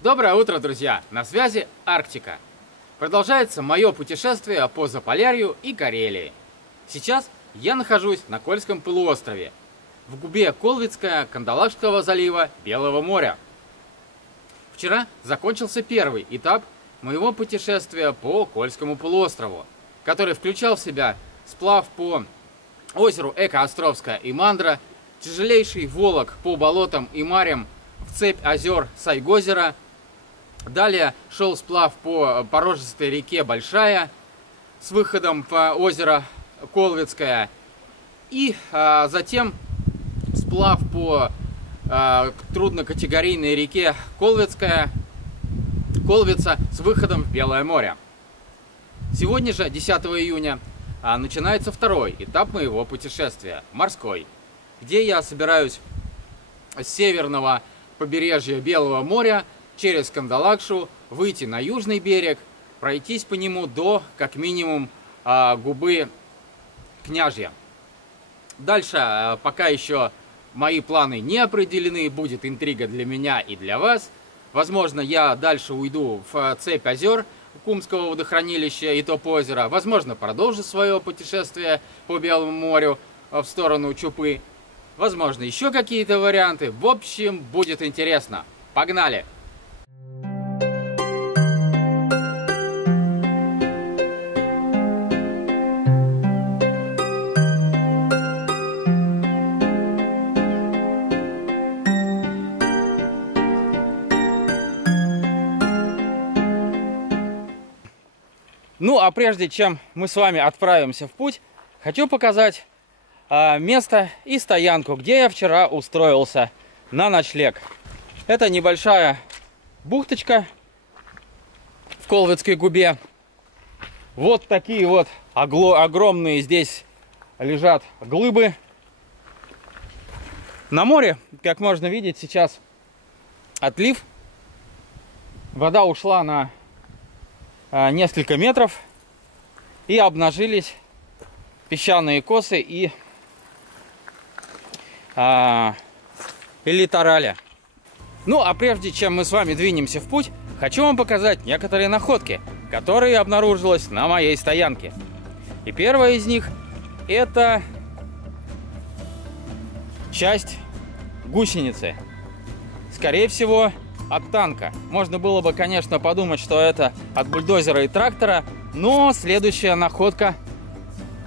Доброе утро, друзья! На связи Арктика. Продолжается мое путешествие по Заполярью и Карелии. Сейчас я нахожусь на Кольском полуострове, в губе Колвицкая Кандалакшского залива Белого моря. Вчера закончился первый этап моего путешествия по Кольскому полуострову, который включал в себя сплав по озеру Эко-Островская и Мандра, тяжелейший волок по болотам и марям в цепь озер Сайгозера. Далее шел сплав по порожистой реке Большая с выходом в озеро Колвицкое. И затем сплав по труднокатегорийной реке Колвица с выходом в Белое море. Сегодня же, 10 июня, начинается второй этап моего путешествия, морской, где я собираюсь с северного побережья Белого моря через Кандалакшу выйти на южный берег, пройтись по нему до, как минимум, губы Княжья. Дальше, пока еще мои планы не определены, будет интрига для меня и для вас. Возможно, я дальше уйду в цепь озер Кумского водохранилища и топ-озера. Возможно, продолжу свое путешествие по Белому морю в сторону Чупы. Возможно, еще какие-то варианты. В общем, будет интересно. Погнали! Ну, а прежде чем мы с вами отправимся в путь, хочу показать место и стоянку, где я вчера устроился на ночлег. Это небольшая бухточка в Колвицкой губе. Вот такие вот огромные здесь лежат глыбы. На море, как можно видеть, сейчас отлив. Вода ушла на несколько метров, и обнажились песчаные косы и литораля. Ну, а прежде чем мы с вами двинемся в путь, хочу вам показать некоторые находки, которые обнаружились на моей стоянке. И первая из них — это часть гусеницы. Скорее всего, от танка. Можно было бы, конечно, подумать, что это от бульдозера и трактора, но следующая находка,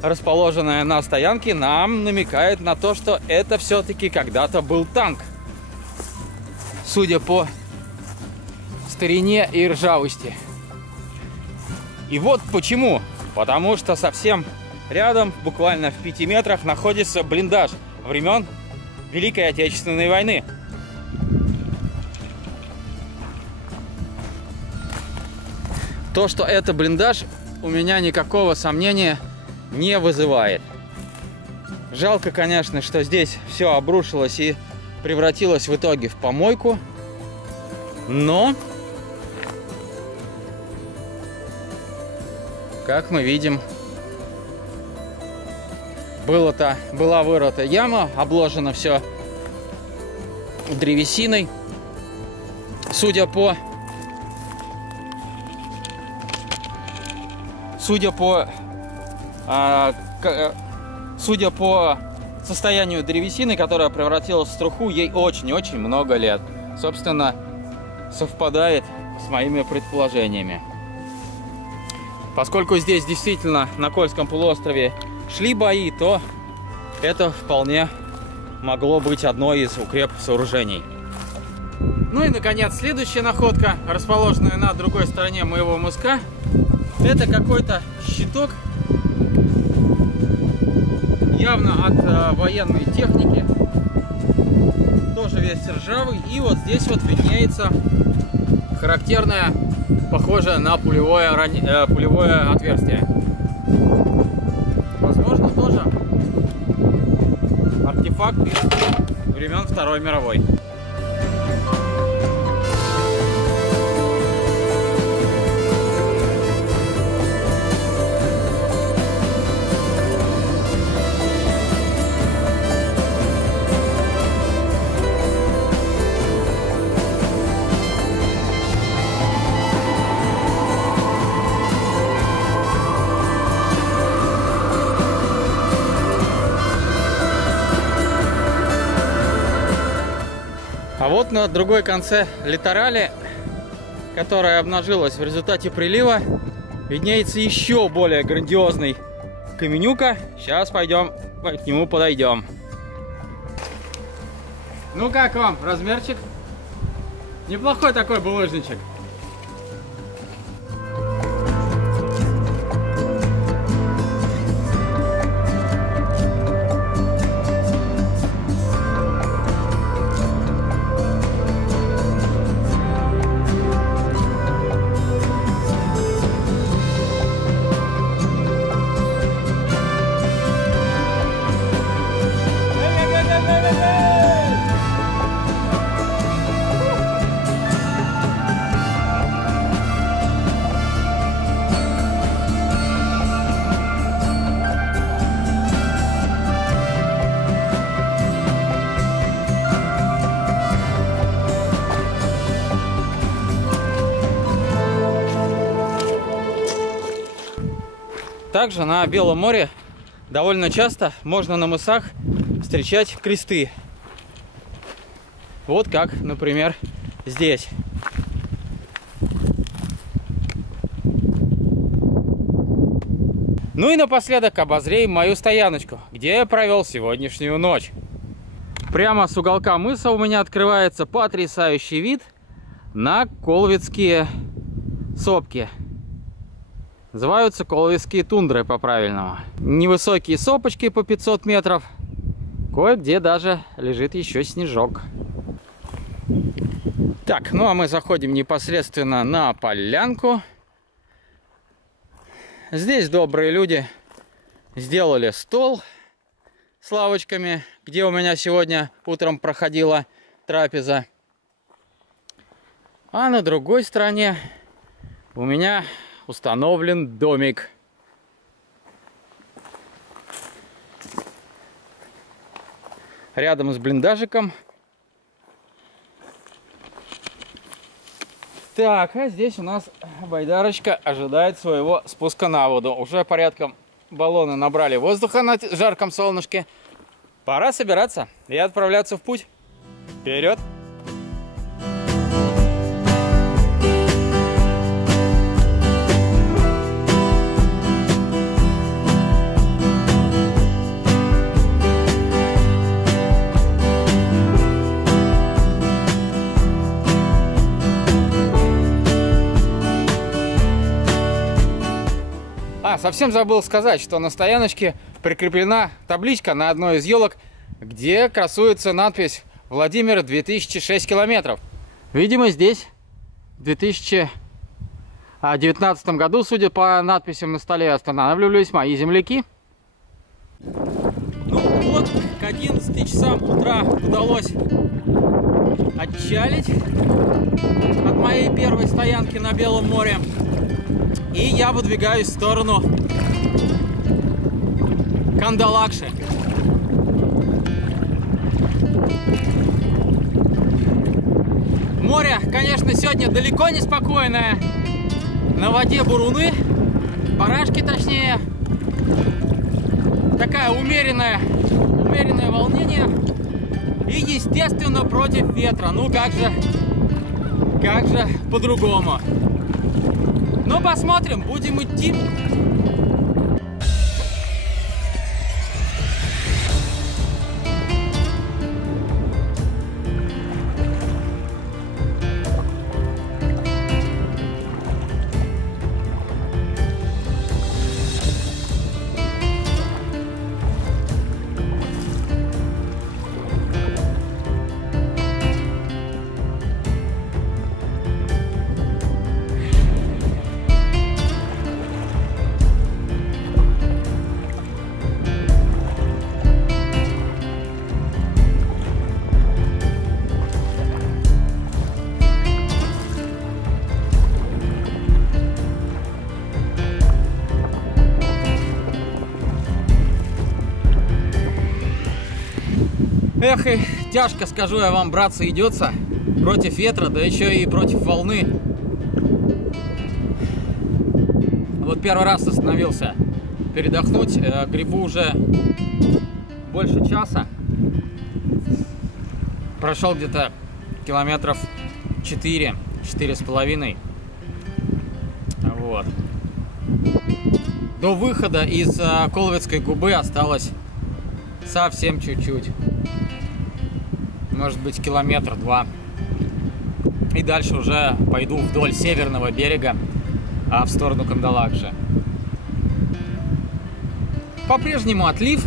расположенная на стоянке, нам намекает на то, что это все-таки когда-то был танк. Судя по старине и ржавости. И вот почему. Потому что совсем рядом, буквально в 5 метрах, находится блиндаж времен Великой Отечественной войны. То, что это блиндаж, у меня никакого сомнения не вызывает. Жалко, конечно, что здесь все обрушилось и превратилось в итоге в помойку. Но, как мы видим, была вырыта яма, обложено все древесиной. Судя по состоянию древесины, которая превратилась в труху, ей очень-очень много лет. Собственно, совпадает с моими предположениями. Поскольку здесь действительно на Кольском полуострове шли бои, то это вполне могло быть одной из укреп-сооружений. Ну и, наконец, следующая находка, расположенная на другой стороне моего мыска. Это какой-то щиток, явно от военной техники, тоже весь ржавый. И вот здесь вот виднеется характерное, похожее на пулевое отверстие. Возможно, тоже артефакт из времен Второй мировой. А вот на другой конце литорали, которая обнажилась в результате прилива, виднеется еще более грандиозный каменюка. Сейчас пойдем к нему подойдем. Ну как вам размерчик? Неплохой такой булыжничек. Также на Белом море довольно часто можно на мысах встречать кресты. Вот как, например, здесь. Ну и напоследок обозрим мою стояночку, где я провел сегодняшнюю ночь. Прямо с уголка мыса у меня открывается потрясающий вид на Колвицкие сопки. Называются Колвицкие тундры по-правильному. Невысокие сопочки по 500 метров. Кое-где даже лежит еще снежок. Так, ну а мы заходим непосредственно на полянку. Здесь добрые люди сделали стол с лавочками, где у меня сегодня утром проходила трапеза. А на другой стороне у меня установлен домик. Рядом с блиндажиком. Так, а здесь у нас байдарочка ожидает своего спуска на воду. Уже порядком баллоны набрали воздуха на жарком солнышке. Пора собираться и отправляться в путь. Вперед! Совсем забыл сказать, что на стояночке прикреплена табличка на одной из елок, где красуется надпись «Владимир, 2006 километров». Видимо, здесь в 2019 году, судя по надписям на столе, останавливались мои земляки. Ну вот, к 11 часам утра удалось отчалить от моей первой стоянки на Белом море. И я выдвигаюсь в сторону Кандалакши. Море, конечно, сегодня далеко не спокойное. На воде буруны, барашки точнее. Такая умеренное волнение. И, естественно, против ветра. Ну как же по-другому. Ну, посмотрим, будем идти. Эх, и тяжко, скажу я вам, братцы, идется против ветра, да еще и против волны. Вот первый раз остановился передохнуть, гребу уже больше часа. Прошел где-то километров 4-4,5. Вот. До выхода из Колвицкой губы осталось совсем чуть-чуть. Может быть, километр-два. И дальше уже пойду вдоль северного берега, в сторону Кандалакши. По-прежнему отлив.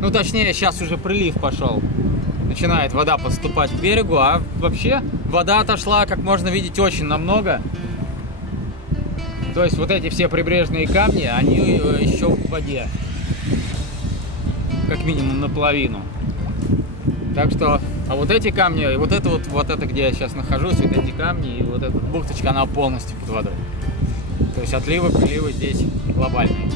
Ну, точнее, сейчас уже прилив пошел. Начинает вода поступать к берегу, а вообще вода отошла, как можно видеть, очень намного. То есть вот эти все прибрежные камни, они еще в воде. Как минимум наполовину. Так что, а вот эти камни, и вот это, где я сейчас нахожусь, вот эти камни, и вот эта бухточка, она полностью под водой. То есть отливы, приливы здесь глобальные.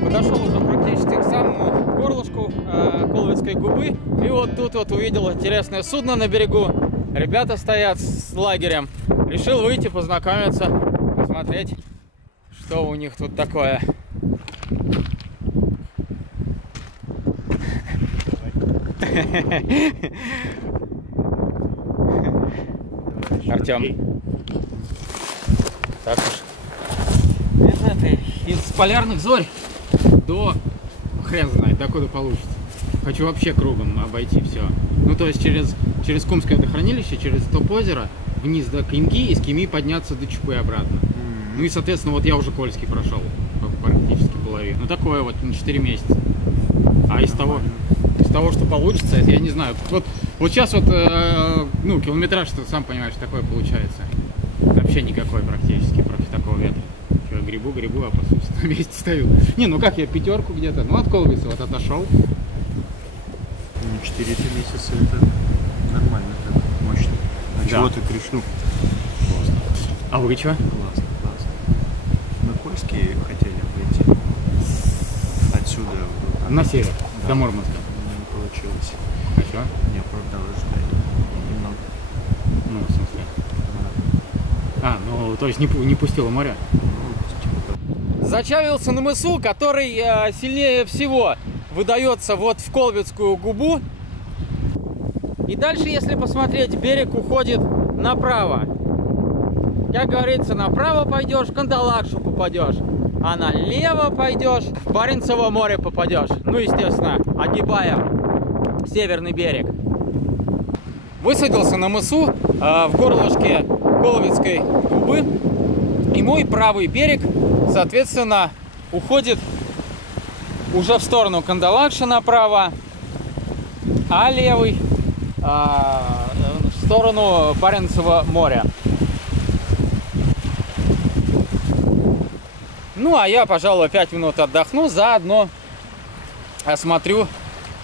Подошел уже практически к самому горлышку Колвицкой губы. И вот тут вот увидел интересное судно на берегу. Ребята стоят с лагерем. Решил выйти, познакомиться, посмотреть, что у них тут такое. Артем. Так уж. Из полярных зорь до хрен знает, докуда получится. Хочу вообще кругом обойти все. Ну, то есть через Кумское водохранилище, через топ-озеро, вниз до Кимки, и с Кими подняться до Чупы обратно. Ну и, соответственно, вот я уже Кольский прошел практически половину. Ну, такое вот на 4 месяца. А из того, что получится, это я не знаю. Вот сейчас вот, ну, километраж, ты сам понимаешь, такое получается. Вообще никакой практически против такого ветра. Грибу, а по сути на месте стою. Не, ну как я пятерку где-то, ну от Колвицы вот отошел. Ну 4 месяца это нормально, так мощно. А да. Чего ты кричну? Классно. А вы что? Классно. Мы Кольские хотели выйти отсюда. На север, да. До Мурманска. Не получилось. А что? Не оправдало ожидания. Немного. Ну, в смысле? Ну, то есть не пустило море? Зачалился на мысу, который сильнее всего выдается вот в Колвицкую губу. И дальше, если посмотреть, берег уходит направо. Как говорится, направо пойдешь, в Кандалакшу попадешь. А налево пойдешь, в Баренцево море попадешь. Ну, естественно, огибая северный берег. Высадился на мысу в горлышке Колвицкой губы. И мой правый берег, соответственно, уходит уже в сторону Кандалакши направо, а левый в сторону Баренцева моря. Ну, а я, пожалуй, 5 минут отдохну, заодно осмотрю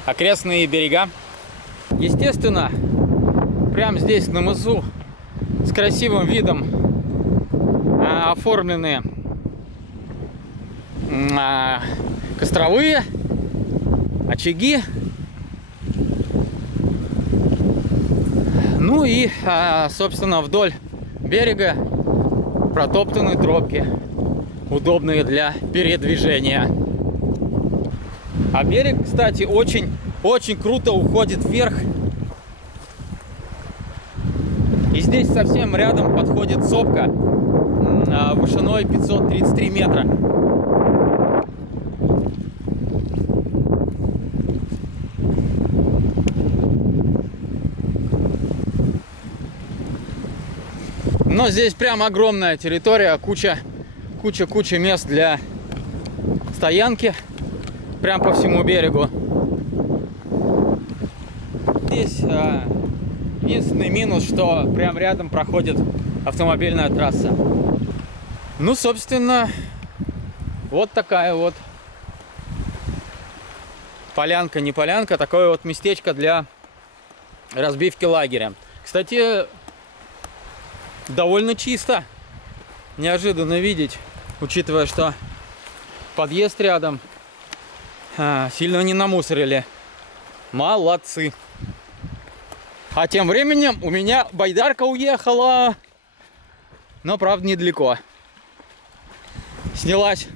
окрестные берега. Естественно, прямо здесь на мысу с красивым видом оформлены костровые очаги. Ну и, собственно, вдоль берега протоптаны тропки, удобные для передвижения. А берег, кстати, очень круто уходит вверх. И здесь совсем рядом подходит сопка вышиной 533 метра. Но здесь прям огромная территория, куча мест для стоянки прям по всему берегу. Здесь единственный минус, что прям рядом проходит автомобильная трасса. Ну, собственно, вот такая вот полянка, не полянка, такое вот местечко для разбивки лагеря. Кстати, довольно чисто. Неожиданно видеть, учитывая, что подъезд рядом. Сильно не намусорили. Молодцы. А тем временем у меня байдарка уехала. Но, правда, недалеко. Снялась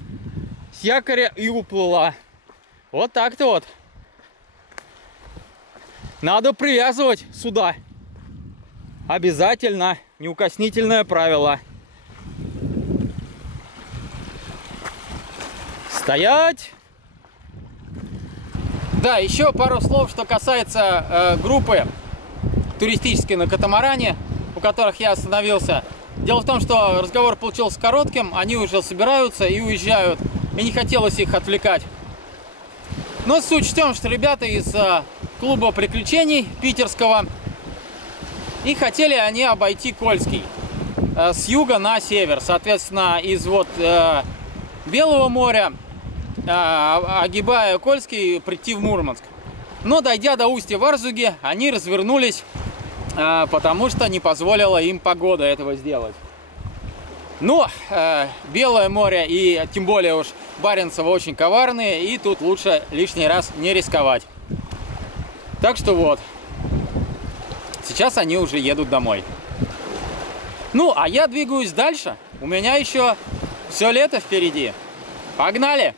с якоря и уплыла. Вот так-то вот. Надо привязывать сюда. Обязательно. Неукоснительное правило. Стоять! Да, еще пару слов, что касается группы туристической на катамаране, у которых я остановился. Дело в том, что разговор получился коротким, они уже собираются и уезжают, и не хотелось их отвлекать. Но суть в том, что ребята из клуба приключений питерского, и хотели они обойти Кольский с юга на север, соответственно, из вот Белого моря, огибая Кольский, прийти в Мурманск. Но дойдя до устья Варзуги, они развернулись, потому что не позволила им погода этого сделать. Но Белое море и тем более уж Баренцево очень коварные, и тут лучше лишний раз не рисковать. Так что вот, сейчас они уже едут домой. Ну, а я двигаюсь дальше. У меня еще все лето впереди. Погнали!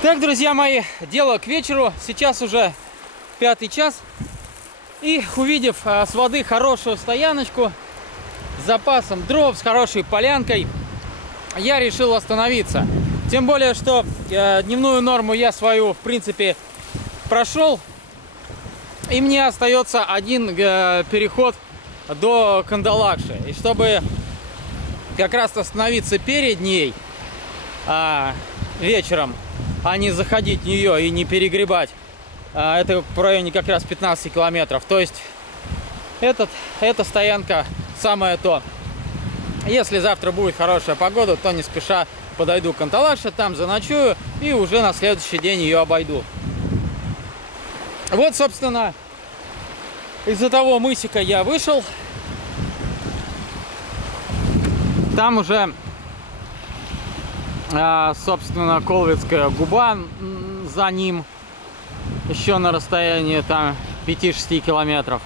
Так, друзья мои, дело к вечеру. Сейчас уже 5-й час. И увидев с воды хорошую стояночку с запасом дров, с хорошей полянкой, я решил остановиться. Тем более, что дневную норму я свою, в принципе, прошел. И мне остается один переход до Кандалакши. И чтобы как раз остановиться перед ней вечером, а не заходить в нее и не перегребать. Это в районе как раз 15 километров. То есть эта стоянка самое то. Если завтра будет хорошая погода, то не спеша подойду к Кандалакше, там заночую и уже на следующий день ее обойду. Вот, собственно, из-за того мысика я вышел. Там уже собственно, Колвицкая губа за ним, еще на расстоянии там 5-6 километров.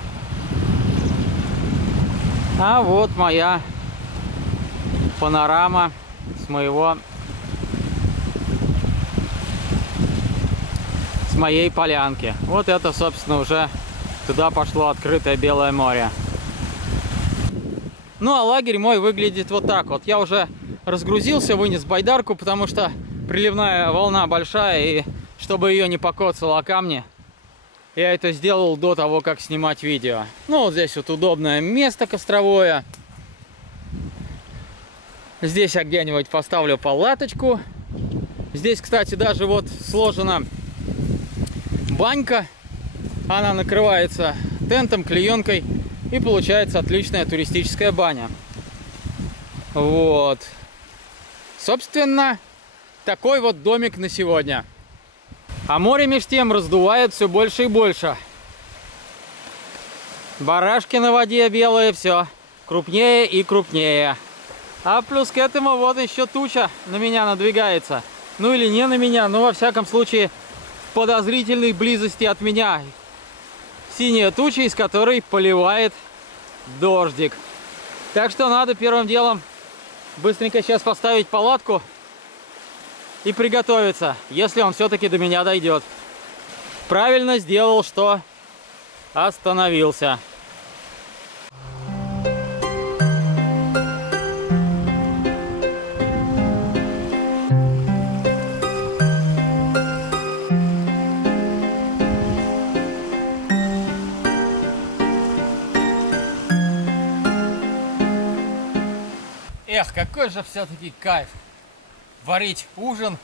А вот моя панорама с моей полянки. Вот это, собственно, уже туда пошло открытое Белое море. Ну а лагерь мой выглядит вот так вот. Я уже разгрузился, вынес байдарку, потому что приливная волна большая, и чтобы ее не покоцало о камни, я это сделал до того, как снимать видео. Ну, вот здесь вот удобное место костровое. Здесь я где-нибудь поставлю палаточку. Здесь, кстати, даже вот сложена банька. Она накрывается тентом, клеенкой, и получается отличная туристическая баня. Вот. Собственно, такой вот домик на сегодня. А море меж тем раздувает все больше и больше. Барашки на воде белые, все крупнее и крупнее. А плюс к этому вот еще туча на меня надвигается. Ну или не на меня, но во всяком случае в подозрительной близости от меня. Синяя туча, из которой поливает дождик. Так что надо первым делом быстренько сейчас поставить палатку и приготовиться, если он все-таки до меня дойдет. Правильно сделал, что остановился. Эх, какой же все-таки кайф варить ужин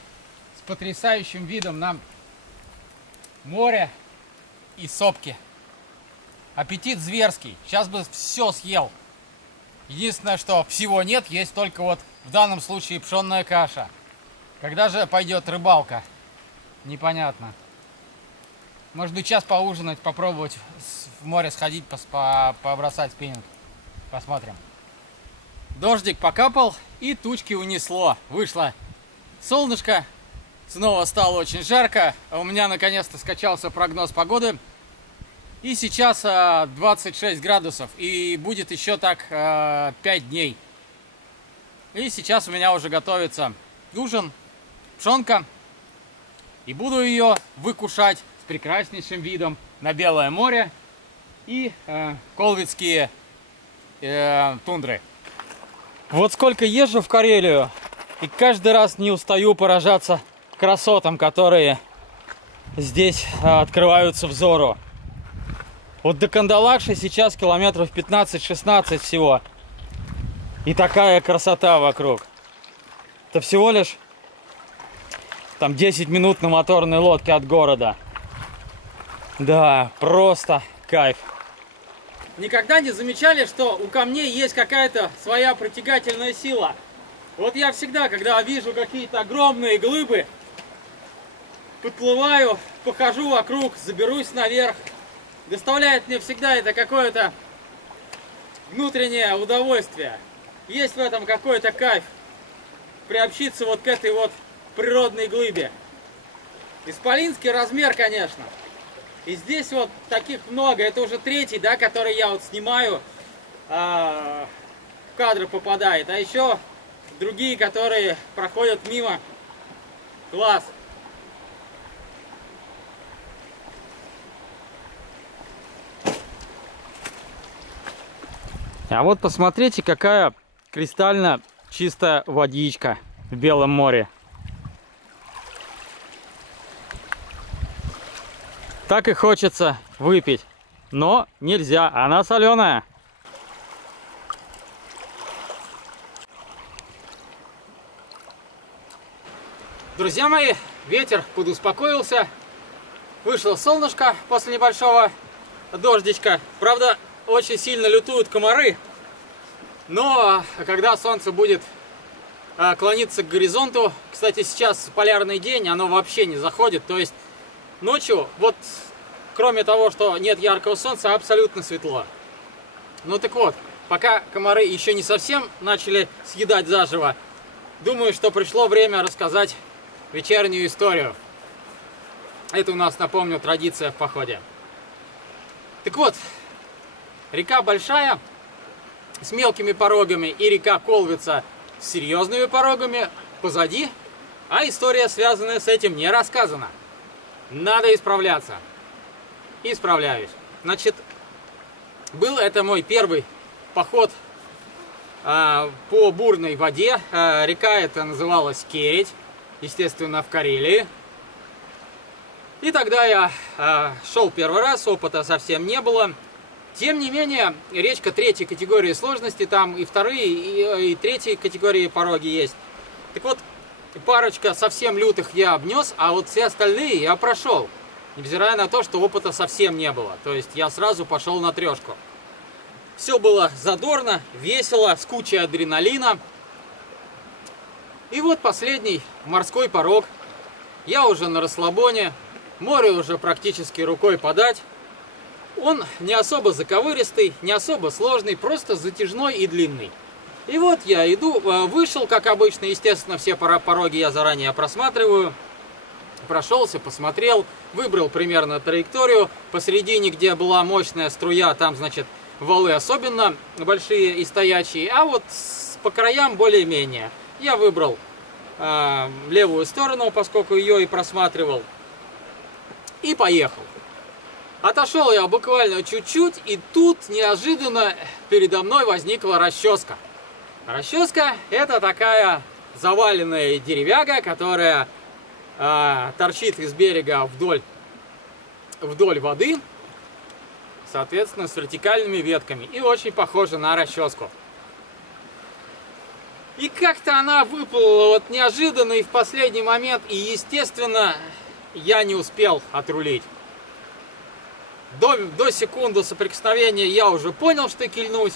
с потрясающим видом на море и сопки. Аппетит зверский. Сейчас бы все съел. Единственное, что всего нет, есть только вот в данном случае пшенная каша. Когда же пойдет рыбалка? Непонятно. Может быть, сейчас поужинать, попробовать в море сходить, побросать спиннинг. Посмотрим. Дождик покапал и тучки унесло. Вышло солнышко. Снова стало очень жарко. У меня наконец-то скачался прогноз погоды. И сейчас 26 градусов. И будет еще так 5 дней. И сейчас у меня уже готовится ужин, пшенка. И буду ее выкушать с прекраснейшим видом на Белое море и колвицкие тундры. Вот сколько езжу в Карелию, и каждый раз не устаю поражаться красотам, которые здесь открываются взору. Вот до Кандалакши сейчас километров 15-16 всего. И такая красота вокруг. Это всего лишь там 10 минут на моторной лодке от города. Да, просто кайф. Никогда не замечали, что у камней есть какая-то своя притягательная сила? Вот я всегда, когда вижу какие-то огромные глыбы, подплываю, похожу вокруг, заберусь наверх. Доставляет мне всегда это какое-то внутреннее удовольствие. Есть в этом какой-то кайф. Приобщиться вот к этой вот природной глыбе. Исполинский размер, конечно. И здесь вот таких много. Это уже третий, да, который я вот снимаю, в кадры попадает. А еще другие, которые проходят мимо. Класс. А вот посмотрите, какая кристально чистая водичка в Белом море. Так и хочется выпить, но нельзя, она соленая. Друзья мои, ветер подуспокоился, вышло солнышко после небольшого дождичка. Правда, очень сильно лютуют комары, но когда солнце будет клониться к горизонту, кстати, сейчас полярный день, оно вообще не заходит, то есть ночью, вот, кроме того, что нет яркого солнца, абсолютно светло. Ну так вот, пока комары еще не совсем начали съедать заживо, думаю, что пришло время рассказать вечернюю историю. Это у нас, напомню, традиция в походе. Так вот, река большая, с мелкими порогами, и река Колвица с серьезными порогами позади, а история, связанная с этим, не рассказана. Надо исправляться. Исправляюсь. Значит, был это мой первый поход по бурной воде. Река эта называлась Кередь, естественно, в Карелии. И тогда я шел первый раз, опыта совсем не было. Тем не менее, речка третьей категории сложности, там и вторые, и третьей категории пороги есть. Так вот, парочка совсем лютых я обнес, а вот все остальные я прошел, невзирая на то, что опыта совсем не было. То есть я сразу пошел на трешку. Все было задорно, весело, с кучей адреналина. И вот последний морской порог. Я уже на расслабоне, море уже практически рукой подать. Он не особо заковыристый, не особо сложный, просто затяжной и длинный. И вот я иду, вышел, как обычно, естественно, все пороги я заранее просматриваю. Прошелся, посмотрел, выбрал примерно траекторию. Посередине, где была мощная струя, там, значит, валы особенно большие и стоячие. А вот по краям более-менее. Я выбрал левую сторону, поскольку ее и просматривал. И поехал. Отошел я буквально чуть-чуть, и тут неожиданно передо мной возникла расческа. Расческа — это такая заваленная деревяга, которая торчит из берега вдоль воды, соответственно, с вертикальными ветками, и очень похожа на расческу. И как-то она выплыла вот неожиданно и в последний момент, и, естественно, я не успел отрулить. До секунды соприкосновения я уже понял, что кильнусь.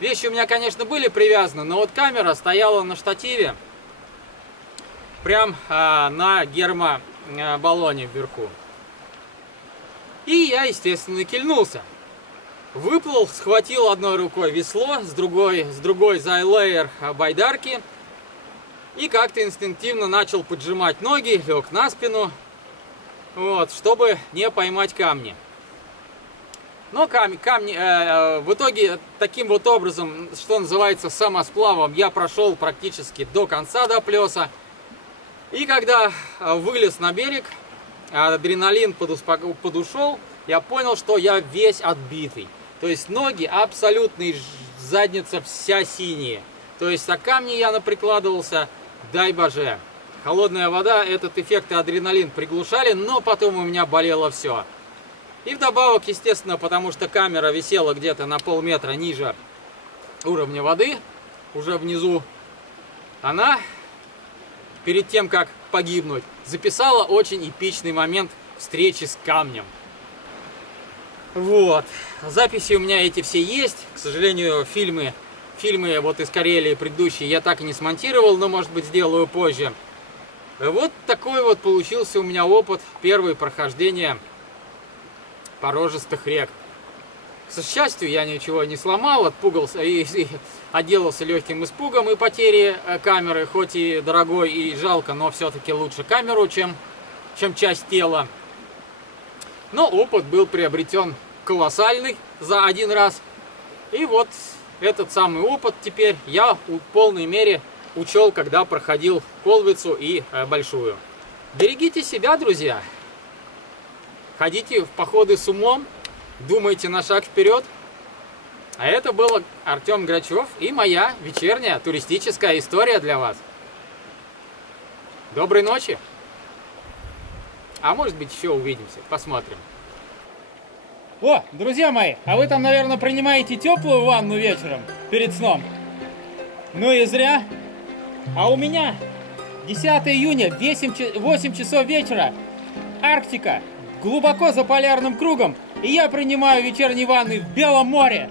Вещи у меня, конечно, были привязаны, но вот камера стояла на штативе, прям на гермобаллоне вверху. И я, естественно, кильнулся. Выплыл, схватил одной рукой весло, с другой за леер байдарки. И как-то инстинктивно начал поджимать ноги, лег на спину, вот, чтобы не поймать камни. Но в итоге таким вот образом, что называется, самосплавом, я прошел практически до конца, до плеса. И когда вылез на берег, адреналин подушел, я понял, что я весь отбитый. То есть ноги абсолютно, задница вся синяя. То есть о камни я наприкладывался, дай боже. Холодная вода, этот эффект и адреналин приглушали, но потом у меня болело все. И вдобавок, естественно, потому что камера висела где-то на полметра ниже уровня воды, уже внизу, она перед тем, как погибнуть, записала очень эпичный момент встречи с камнем. Вот. Записи у меня эти все есть. К сожалению, фильмы вот из Карелии предыдущие я так и не смонтировал, но, может быть, сделаю позже. Вот такой вот получился у меня опыт первого прохождения порожистых рек. К счастью, я ничего не сломал, отпугался и отделался легким испугом и потери камеры, хоть и дорогой и жалко, но все-таки лучше камеру, чем часть тела. Но опыт был приобретен колоссальный за один раз. И вот этот самый опыт теперь я в полной мере учел, когда проходил Колвицу и Большую. Берегите себя, друзья! Ходите в походы с умом, думайте на шаг вперед. А это был Артем Грачев и моя вечерняя туристическая история для вас. Доброй ночи! А может быть, еще увидимся, посмотрим. О, друзья мои, а вы там, наверное, принимаете теплую ванну вечером перед сном? Ну и зря. А у меня 10 июня, 8 часов вечера, Арктика. Глубоко за полярным кругом, и я принимаю вечерние ванны в Белом море.